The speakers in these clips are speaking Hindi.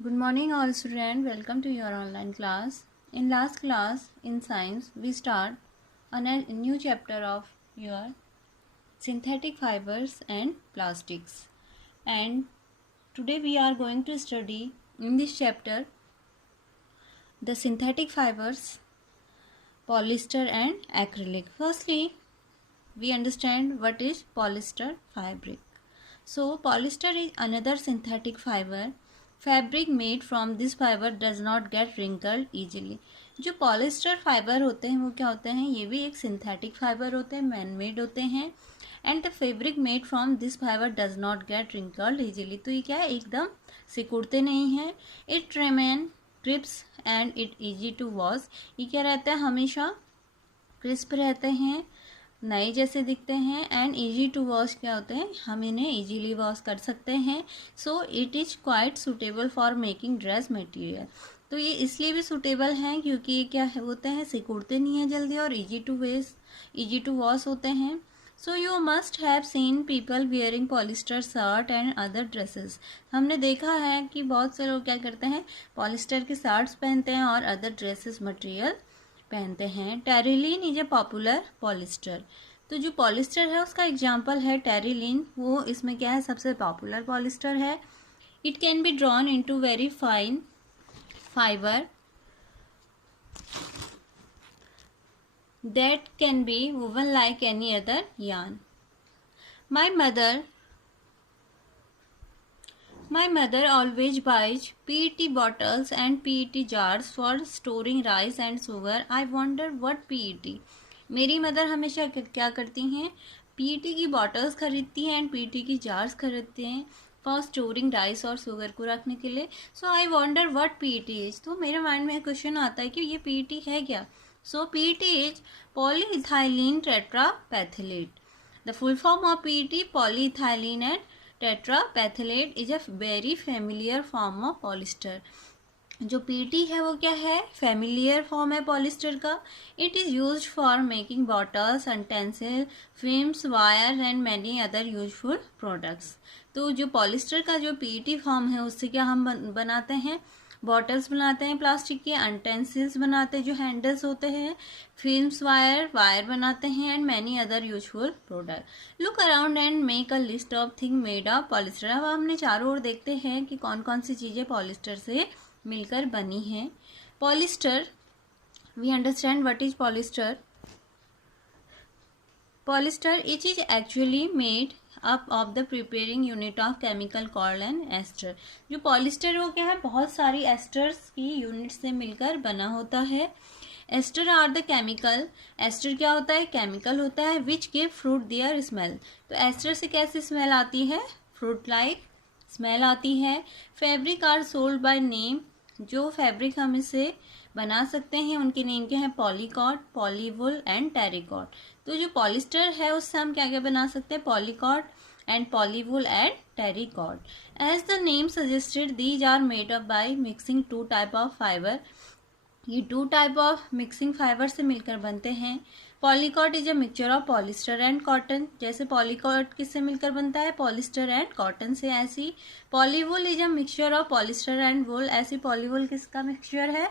Good morning all students, welcome to your online class. In last class in science we start on a new chapter of your synthetic fibers and plastics, and today we are going to study in this chapter the synthetic fibers, polyester and acrylic. Firstly, we understand what is polyester fabric. So polyester is another synthetic fiber. Fabric made from this fiber does not get wrinkled easily. जो पॉलिस्टर फाइबर होते हैं वो क्या होते हैं, ये भी एक सिंथेटिक फाइबर होते हैं, मैन मेड होते हैं. And the fabric made from this fibre does not get wrinkled easily. तो ये क्या है, एकदम सिकुड़ते नहीं हैं. It remain crisp and it easy to wash. ये क्या रहता है, हमेशा क्रिस्प रहते हैं, नए जैसे दिखते हैं. एंड इजी टू वॉश क्या होते हैं, हम इन्हें इजीली वॉश कर सकते हैं. So it is quite suitable for making dress material. तो ये इसलिए भी सूटेबल हैं क्योंकि ये क्या होते हैं, सिकुड़ते नहीं हैं जल्दी और इजी टू वॉश होते हैं. So you must have seen people wearing polyester shirt and other dresses. हमने देखा है कि बहुत से लोग क्या करते हैं, पॉलिस्टर के शर्ट्स पहनते हैं और अदर ड्रेसेस मटेरियल पहनते हैं. Terylene is a popular polyester. तो जो पॉलिस्टर है उसका एग्जाम्पल है टेरिलीन. वो इसमें क्या है, सबसे पॉपुलर पॉलिस्टर है. It can be drawn into very fine fibre that can be woven like any other yarn. My mother always buys PET bottles and PET jars for storing rice and sugar. I wonder what PET. मेरी मदर हमेशा क्या करती हैं, PET की बॉटल्स खरीदती हैं एंड PET की जार्स खरीदते हैं फॉर स्टोरिंग राइस और शुगर को रखने के लिए. सो आई वॉन्डर व्हाट PET इज. तो मेरे माइंड में क्वेश्चन आता है कि ये PET है क्या. So PET is polyethylene terephthalate. The full form of PET, polyethylene and terephthalate is a very familiar form of polyester. जो PET है वो क्या है, फेमिलियर फॉर्म है पॉलिस्टर का. It is used for making bottles, utensil, films, wire and many other useful products. तो जो पॉलिस्टर का जो PET फॉर्म है उससे क्या हम बनाते हैं, बॉटल्स बनाते हैं प्लास्टिक के, यूटेंसिल्स बनाते हैं जो हैंडल्स होते हैं, फिल्म्स, वायर बनाते हैं and many other useful product. Look around and make a list of thing made of polyester. अब हमने चारों ओर देखते हैं कि कौन कौन सी चीज़ें पॉलिस्टर से मिलकर बनी हैं. Polyester, we understand what is polyester. Polyester it is actually made up of the preparing unit of chemical called an ester. जो पॉलिस्टर हो क्या है, बहुत सारी एस्टर्स की यूनिट से मिलकर बना होता है. Ester are the chemical. Ester क्या होता है, केमिकल होता है which give fruit their smell. तो एस्टर से कैसी स्मेल आती है, फ्रूट लाइक स्मेल आती है. Fabric are sold by name. जो फैब्रिक हम इसे बना सकते हैं उनके नेम क्या है, पॉलीकॉट, पॉलीवुल एंड टेरिकॉट. तो जो पॉलिस्टर है उससे हम क्या क्या बना सकते हैं, polycot and polywool and terrycot. As the name suggested these are made up by mixing two type of fibre. ये two type of mixing fibre से मिलकर बनते हैं. Polycot is a mixture of polyester and cotton. जैसे पॉलीकॉट किससे मिलकर बनता है, पॉलिस्टर एंड कॉटन से. ऐसी polywool is a mixture of polyester and wool. ऐसी पॉलीवुल किसका मिक्सचर है,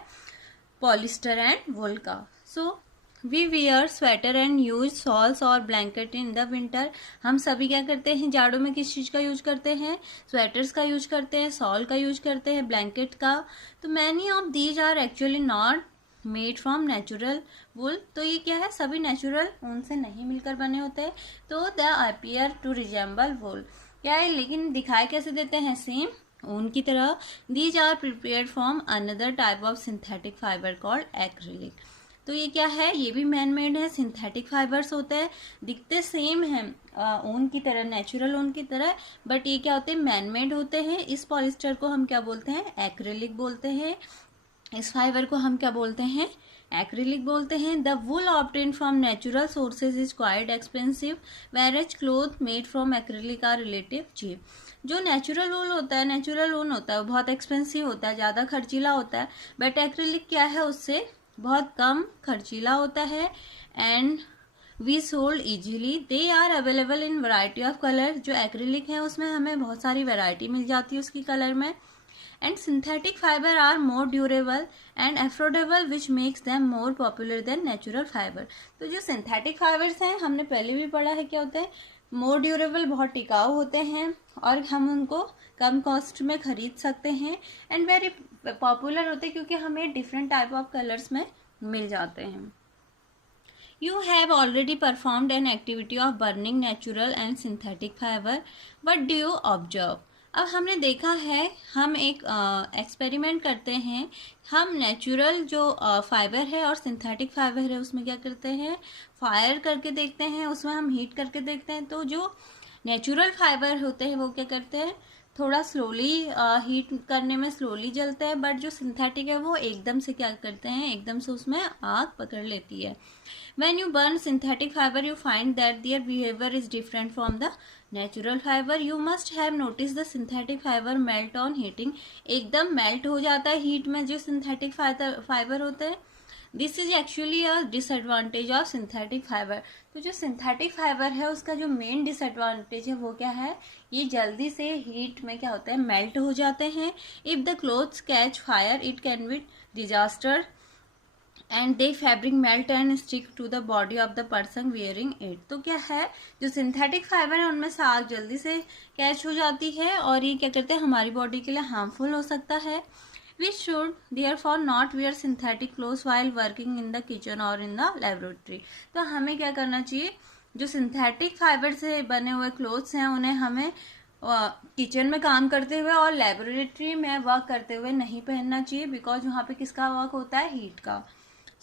पॉलिस्टर एंड वुल का. So we wear sweater and use shawls और ब्लैंकेट इन द विंटर. हम सभी क्या करते हैं, जाड़ों में किस चीज़ का यूज करते हैं, स्वेटर्स का यूज करते हैं, शॉल का यूज करते हैं, ब्लैंकेट का. तो many of these are actually not made from natural wool. तो ये क्या है, सभी नेचुरल ऊन से नहीं मिलकर बने होते हैं. तो द अपीयर टू रिजेंबल वुल क्या है, लेकिन दिखाई कैसे देते हैं, सेम ऊन की तरह. These are prepared from another type of synthetic fibre called acrylic. तो ये क्या है, ये भी मैन मेड है, सिंथेटिक फाइबर्स होते हैं, दिखते सेम हैं ऊन की तरह, नेचुरल ऊन की तरह, बट ये क्या होते हैं, मैन मेड होते हैं. इस पॉलिस्टर को हम क्या बोलते हैं, एक्रिलिक बोलते हैं. इस फाइबर को हम क्या बोलते हैं, एक्रिलिक बोलते हैं. The wool obtain from natural sources is quite expensive whereas cloth made from acrylic are relative cheap. जो नेचुरल वूल होता है, नेचुरल ऊन होता है, वो बहुत एक्सपेंसिव होता है, ज़्यादा खर्चीला होता है. बट एक्रिलिक क्या है, उससे बहुत कम खर्चीला होता है. And we sold easily. They are available in variety of colour. जो एक्रिलिक है उसमें हमें बहुत सारी वैरायटी मिल जाती है उसकी कलर में. And synthetic fibre are more durable and affordable which makes them more popular than natural fibre. तो जो सिंथेटिक फाइबर्स हैं, हमने पहले भी पढ़ा है क्या होता है, मोर ड्यूरेबल, बहुत टिकाऊ होते हैं और हम उनको कम कॉस्ट में खरीद सकते हैं, एंड वेरी पॉपुलर होते हैं क्योंकि हमें डिफरेंट टाइप ऑफ कलर्स में मिल जाते हैं। You have already performed an activity of burning natural and synthetic fiber. What do you observe? अब हमने देखा है, हम एक एक्सपेरिमेंट करते हैं, हम नेचुरल जो फाइबर है और सिंथेटिक फाइबर है उसमें क्या करते हैं, फायर करके देखते हैं, उसमें हम हीट करके देखते हैं। तो जो नेचुरल फाइबर होते हैं वो क्या करते हैं, थोड़ा स्लोली हीट करने में स्लोली जलते हैं, बट जो सिंथेटिक है वो एकदम से क्या करते हैं, एकदम से उसमें आग पकड़ लेती है। When you burn synthetic fiber, you find that their behavior is different from the natural fiber. You must have noticed the synthetic fiber melt on heating. एकदम मेल्ट हो जाता है हीट में जो सिंथेटिक फाइबर होते हैं। This is actually a disadvantage of synthetic fibre. तो जो सिंथेटिक फाइबर है उसका जो मेन डिसएडवांटेज है वो क्या है, ये जल्दी से हीट में क्या होता है, मेल्ट हो जाते हैं। If the clothes catch fire it can be disaster and the fabric melt and stick to the body of the person wearing it. तो क्या है, जो सिंथेटिक फाइबर है उनमें से आग जल्दी से कैच हो जाती है और ये क्या करते हैं, हमारी बॉडी के लिए हार्मफुल हो सकता है। We should therefore not wear synthetic clothes while working in the kitchen और इन द लेबोरेटरी। तो हमें क्या करना चाहिए, जो सिंथेटिक फाइबर से बने हुए क्लोथ्स हैं उन्हें हमें किचन में काम करते हुए और लेबोरेटरी में वर्क करते हुए नहीं पहनना चाहिए, बिकॉज वहाँ पे किसका वर्क होता है, हीट का।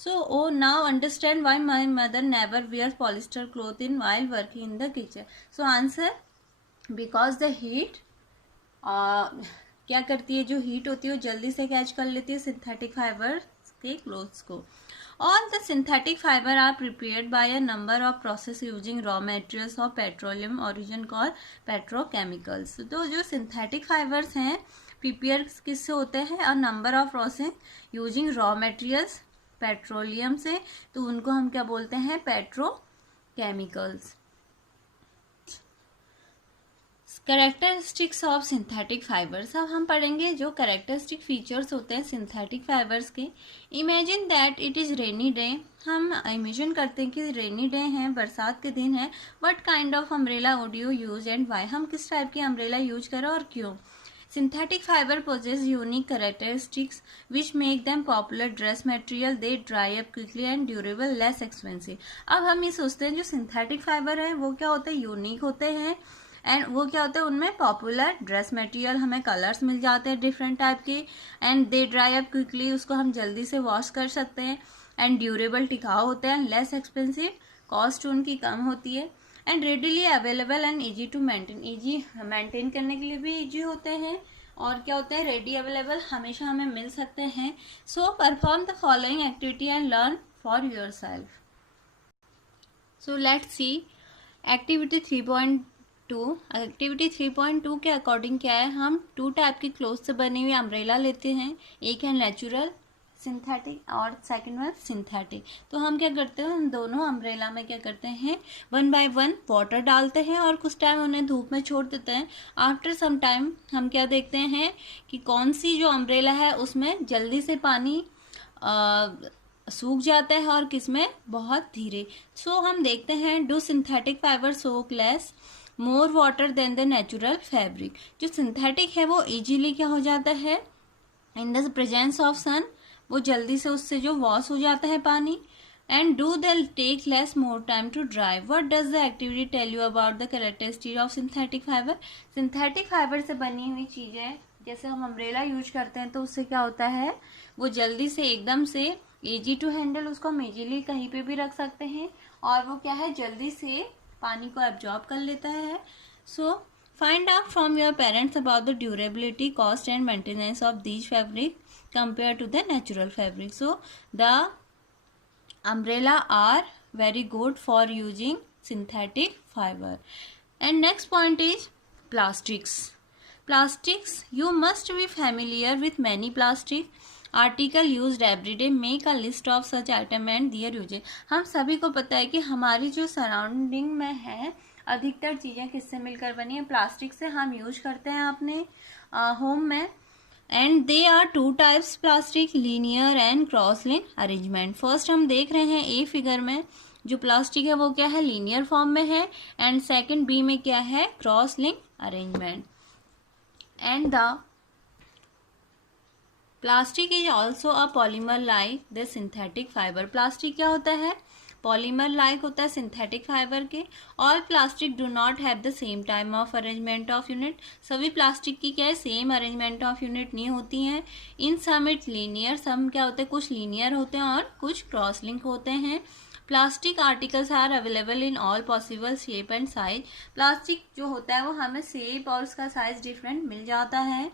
So, oh, now understand why my mother never wears polyester clothing while working in the kitchen. So, answer, because the heat क्या करती है, जो हीट होती है वो जल्दी से कैच कर लेती है सिंथेटिक फाइबर के क्लोथ्स को। All the synthetic fiber are prepared by a number of process using raw materials of petroleum origin called petrochemicals. तो जो सिंथेटिक फाइबर्स हैं प्रिपेयर किससे होते हैं, a number of process using raw materials petroleum से, तो उनको हम क्या बोलते हैं, petrochemicals. Characteristics of synthetic fibres. अब हम पढ़ेंगे जो कैरेक्टरिस्टिक फीचर्स होते हैं सिंथेटिक फाइबर्स के। Imagine that it is rainy day. हम इमेजिन करते हैं कि रेनी डे है, बरसात के दिन है। What kind of umbrella would you use and why, हम किस टाइप की अम्ब्रेला यूज करें और क्यों। Synthetic fiber possess unique characteristics which make them popular dress material. They dry up quickly and durable, less expensive. अब हम ये सोचते हैं जो सिंथेटिक फाइबर है वो क्या होते हैं, यूनिक होते हैं, एंड वो क्या होता है, उनमें पॉपुलर ड्रेस मटेरियल, हमें कलर्स मिल जाते हैं डिफरेंट टाइप के, and they dry up quickly, उसको हम जल्दी से वॉश कर सकते हैं, एंड ड्यूरेबल, टिकाऊ होते हैं, लेस एक्सपेंसिव, कॉस्ट उनकी कम होती है, and readily available and easy to maintain, easy maintain करने के लिए भी इजी होते हैं, और क्या होते हैं, रेडी अवेलेबल, हमेशा हमें मिल सकते हैं। So perform the following activity and learn for yourself. So let's see activity 3.2। Activity 3.2 के अकॉर्डिंग क्या है, हम 2 टाइप की क्लोथ से बनी हुई अम्ब्रेला लेते हैं, एक है नेचुरल सिंथेटिक और सेकंड वन सिंथेटिक। तो हम क्या करते हैं, उन दोनों अम्ब्रेला में क्या करते हैं, 1 बाय 1 वाटर डालते हैं और कुछ टाइम उन्हें धूप में छोड़ देते हैं। आफ्टर सम टाइम हम क्या देखते हैं कि कौन सी जो अम्ब्रेला है उसमें जल्दी से पानी सूख जाता है और किसमें बहुत धीरे। सो हम देखते हैं, do synthetic fibre soak less more water than the natural fabric. जो सिंथेटिक है वो इजीली क्या हो जाता है, in the presence of sun, वो जल्दी से उससे जो वॉश हो जाता है पानी, and do the take less more time to dry. What does the activity tell you about the characteristic of synthetic fibre. Synthetic fibre से बनी हुई चीजें, जैसे हम अम्ब्रेला यूज करते हैं तो उससे क्या होता है, वो जल्दी से एकदम से इजी टू हैंडल, उसको हम इजीली कहीं पे भी रख सकते हैं, और वो क्या है, जल्दी से पानी को एब्जॉर्ब कर लेता है। So find out from your parents about the durability, cost and maintenance of these fabric compared to the natural fabric. So the umbrella are very good for using synthetic fiber. And next point is plastics. Plastics, you must be familiar with many plastic article used every day. Make a list of such item and their uses. हम सभी को पता है कि हमारी जो सराउंडिंग में है अधिकतर चीज़ें किससे मिलकर बनी है, प्लास्टिक से। हम यूज करते हैं अपने होम में, and they are two types plastic, linear and cross link arrangement. First हम देख रहे हैं ए फिगर में जो प्लास्टिक है वो क्या है, लीनियर फॉर्म में है, एंड सेकंड बी में क्या है, cross link arrangement. And the plastic is also a polymer like the synthetic fibre. Plastic क्या होता है, पॉलीमर लाइक होता है सिंथेटिक फाइबर के। All plastic do not have the same time of arrangement of unit. सभी प्लास्टिक की क्या है, सेम अरेंजमेंट ऑफ यूनिट नहीं होती हैं। इन सम इट लीनियर, सम क्या होते हैं, कुछ लीनियर होते हैं और कुछ क्रॉस लिंक होते हैं। Plastic articles are available in all possible shape and size. Plastic जो होता है वो हमें शेप और उसका साइज डिफरेंट मिल जाता है।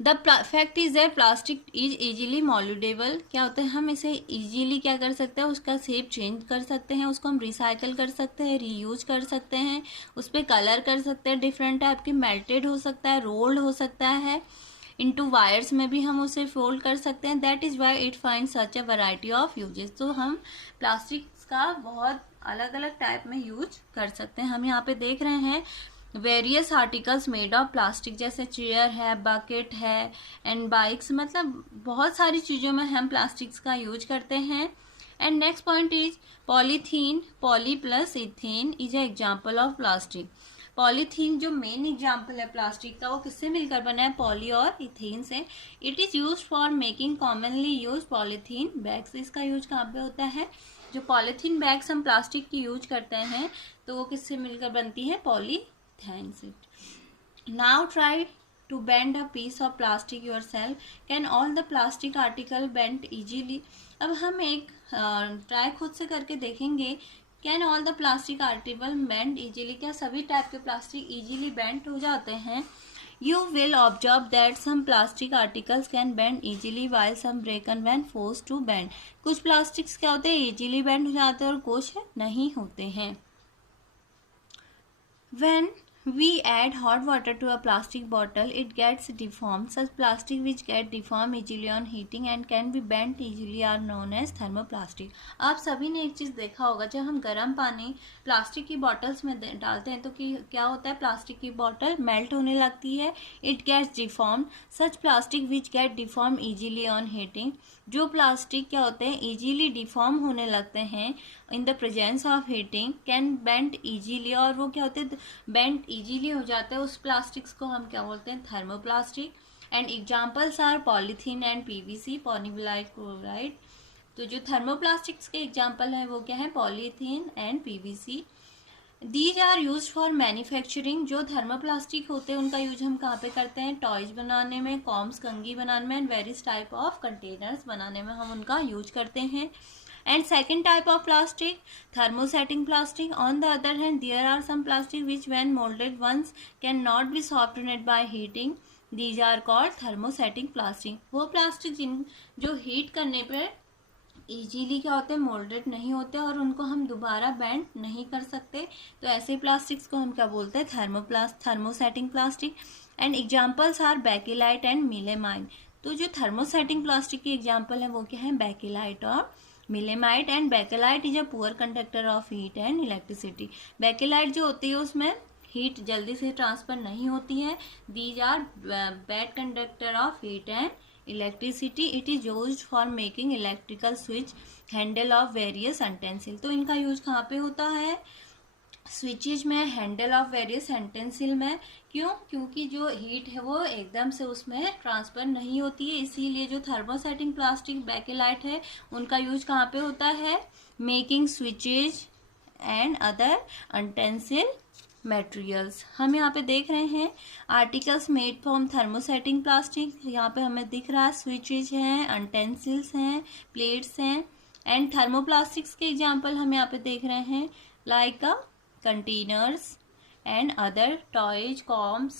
The fact is that plastic is easily mouldable. क्या होता है, हम इसे इजीली क्या कर सकते हैं, उसका शेप चेंज कर सकते हैं, उसको हम रिसाइकल कर सकते हैं, रीयूज कर सकते हैं, उस पर कलर कर सकते हैं, डिफरेंट टाइप की मेल्टेड हो सकता है, रोल्ड हो सकता है, इनटू वायर्स में भी हम उसे फोल्ड कर सकते हैं। That is why it find such a variety of uses. तो हम प्लास्टिक का बहुत अलग अलग टाइप में यूज कर सकते हैं। हम यहाँ पे देख रहे हैं various articles made of plastic, जैसे चेयर है, बकेट है एंड बाइक्स, मतलब बहुत सारी चीज़ों में हम प्लास्टिक्स का यूज करते हैं। And next point is polythene. Poly plus ethane is a example of plastic. Polythene जो मेन एग्जाम्पल है प्लास्टिक का, वो किससे मिलकर बना है, पॉली और इथेन से। It is use for making commonly use polythene bags. इसका यूज कहाँ पे होता है, जो पॉलीथीन बैग्स हम प्लास्टिक की यूज करते हैं तो वो किससे मिलकर बनती है, पॉलीथीन से। Now try to bend a piece of plastic yourself. Can all the plastic article bend easily? अब हम एक ट्राई खुद से करके देखेंगे। Can all the plastic article bend easily, क्या सभी टाइप के प्लास्टिक इजीली बेंड हो जाते हैं। You will observe that some plastic articles can bend easily while some broken when forced to bend. कुछ प्लास्टिक्स क्या होते हैं, इजीली बेंड हो जाते हैं और कुछ नहीं होते हैं। When we add hot water to a plastic bottle, it gets deformed. Such plastic which get deformed easily on heating and can be bent easily are known as thermoplastic. आप सभी ने एक चीज़ देखा होगा, जब हम गर्म पानी प्लास्टिक की बॉटल्स में डालते हैं तो क्या होता है, प्लास्टिक की बॉटल मेल्ट होने लगती है। It gets deform. Such plastic which get deform easily on heating. जो प्लास्टिक क्या होते हैं, इजीली डिफॉर्म होने लगते हैं in the presence of heating, can bend easily, और वो क्या होते हैं, बेंड इजीली हो जाता है। उस प्लास्टिक्स को हम क्या बोलते हैं, thermoplastic. And examples are polythene and PVC, polyvinyl chloride. तो जो थर्मोप्लास्टिक्स के एग्जाम्पल हैं वो क्या है, polythene and PVC. These are use for manufacturing. जो थर्मोप्लास्टिक होते हैं उनका यूज हम कहाँ पे करते हैं, टॉयज बनाने में, कॉम्स कंघी बनाने में, and various type of containers बनाने में हम उनका यूज करते हैं। And second type of plastic, thermosetting plastic. On the other hand, there are some plastic which when molded once cannot be softened by heating. These are called thermosetting plastic. वो प्लास्टिक जो हीट करने पे इजीली क्या होते हैं, मोल्डेड नहीं होते और उनको हम दोबारा बेंड नहीं कर सकते, तो ऐसे प्लास्टिक्स को हम क्या बोलते हैं, thermosetting plastic. And examples are bakelite and melamine. तो जो थर्मोसेटिंग प्लास्टिक की एग्जाम्पल है वो क्या है, बेकेलाइट और melamine. And bakelite is a poor conductor of heat and electricity. Bakelite जो होती है उसमें हीट जल्दी से ट्रांसफर नहीं होती है। These are bad conductor of heat and electricity. It is used for making electrical switch, handle of various utensil. तो इनका यूज कहाँ पे होता है, स्विचेज में, हैंडल ऑफ वेरियस यूटेंसिल में। क्यों, क्योंकि जो हीट है वो एकदम से उसमें ट्रांसफर नहीं होती है, इसीलिए जो थर्मोसेटिंग प्लास्टिक बेकेलाइट है उनका यूज कहाँ पे होता है, making switches and other utensil materials. हम यहाँ पे देख रहे हैं articles made from thermosetting plastic. यहाँ पे हमें दिख रहा है स्विचेज हैं, यूटेंसिल्स हैं, प्लेट्स हैं। एंड थर्मोप्लास्टिक्स के एग्जाम्पल हम यहाँ पे देख रहे हैं like a containers and other toys, comps.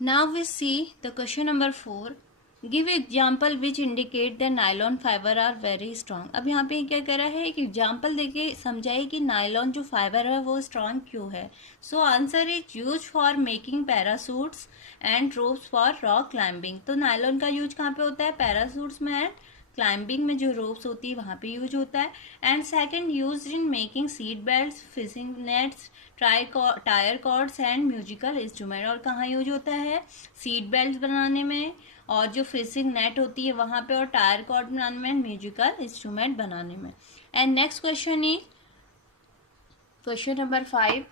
Now we see the question number 4. Give example which indicate the nylon fiber are very strong. अब यहाँ पे क्या कह रहा है कि एग्जाम्पल देके समझाइए कि नायलॉन जो फाइबर है वो स्ट्रॉन्ग क्यों है। So answer is use for making parachutes and ropes for rock climbing. तो नायलॉन का यूज कहाँ पे होता है, पैरासूट्स में एंड क्लाइंबिंग में जो रोप्स होती है वहाँ पे यूज होता है। And second, use in making seat belts, fishing nets, tyre cords and musical instrument. और कहाँ यूज होता है? सीट बेल्ट बनाने में, और जो फिशिंग नेट होती है वहाँ पे, और टायर कॉर्ड बनाने में, म्यूजिकल इंस्ट्रूमेंट बनाने में। And next question is question number 5.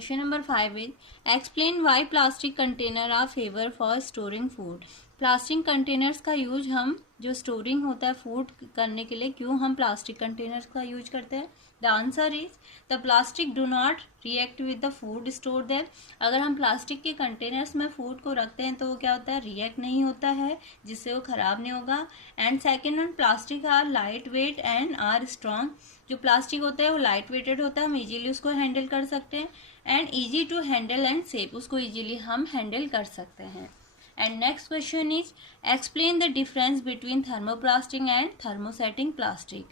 Question number 5 is explain why plastic container are favor for storing food. Plastic containers का यूज हम जो स्टोरिंग होता है फूड करने के लिए, क्यों हम प्लास्टिक कंटेनर्स का यूज करते हैं? The answer is the plastic do not react with the food store there. अगर हम प्लास्टिक के कंटेनर्स में फूड को रखते हैं तो वो क्या होता है? रिएक्ट नहीं होता है, जिससे वो खराब नहीं होगा। And second, plastic are light weight and are strong. जो प्लास्टिक होता है वो लाइट वेटेड होता है, हम इजीली उसको हैंडल कर सकते हैं। And easy to handle and safe, उसको इजीली हम हैंडल कर सकते हैं। And next question is explain the difference between thermoplastic and thermosetting plastic.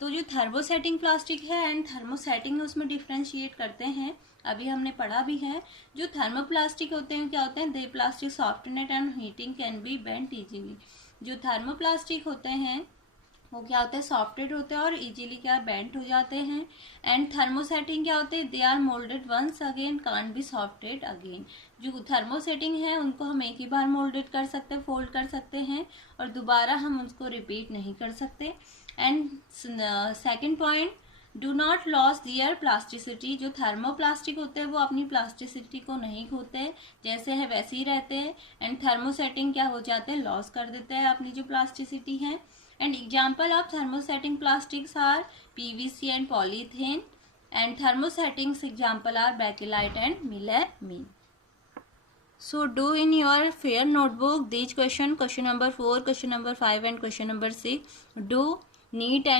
तो जो थर्मोसेटिंग प्लास्टिक है एंड थर्मोसेटिंग है उसमें डिफ्रेंशिएट करते हैं, अभी हमने पढ़ा भी है। जो थर्मोप्लास्टिक होते हैं क्या होते हैं? They plastic softened and heating can be bent easily. जो थर्मोप्लास्टिक होते हैं वो क्या होता है? सॉफ्टेड होते हैं और इजीली क्या बेंट हो जाते हैं। एंड थर्मोसेटिंग क्या होते हैं? They are moulded once again, can't be softened again. जो थर्मोसेटिंग है उनको हम एक ही बार मोल्डेड कर सकते हैं, फोल्ड कर सकते हैं, और दोबारा हम उसको रिपीट नहीं कर सकते। And second point, do not loss their plasticity. जो थर्मोप्लास्टिक होते हैं वो अपनी प्लास्टिसिटी को नहीं खोते, जैसे है वैसे ही रहते हैं। एंड थर्मोसेटिंग क्या हो जाते हैं? लॉस कर देते हैं अपनी जो प्लास्टिसिटी है। And example of thermosetting plastics are PVC and polyethylene. And thermosetting example are bakelite and melamine. So do in your fair notebook these question number 4, question number 5 and question number 6. Do neat and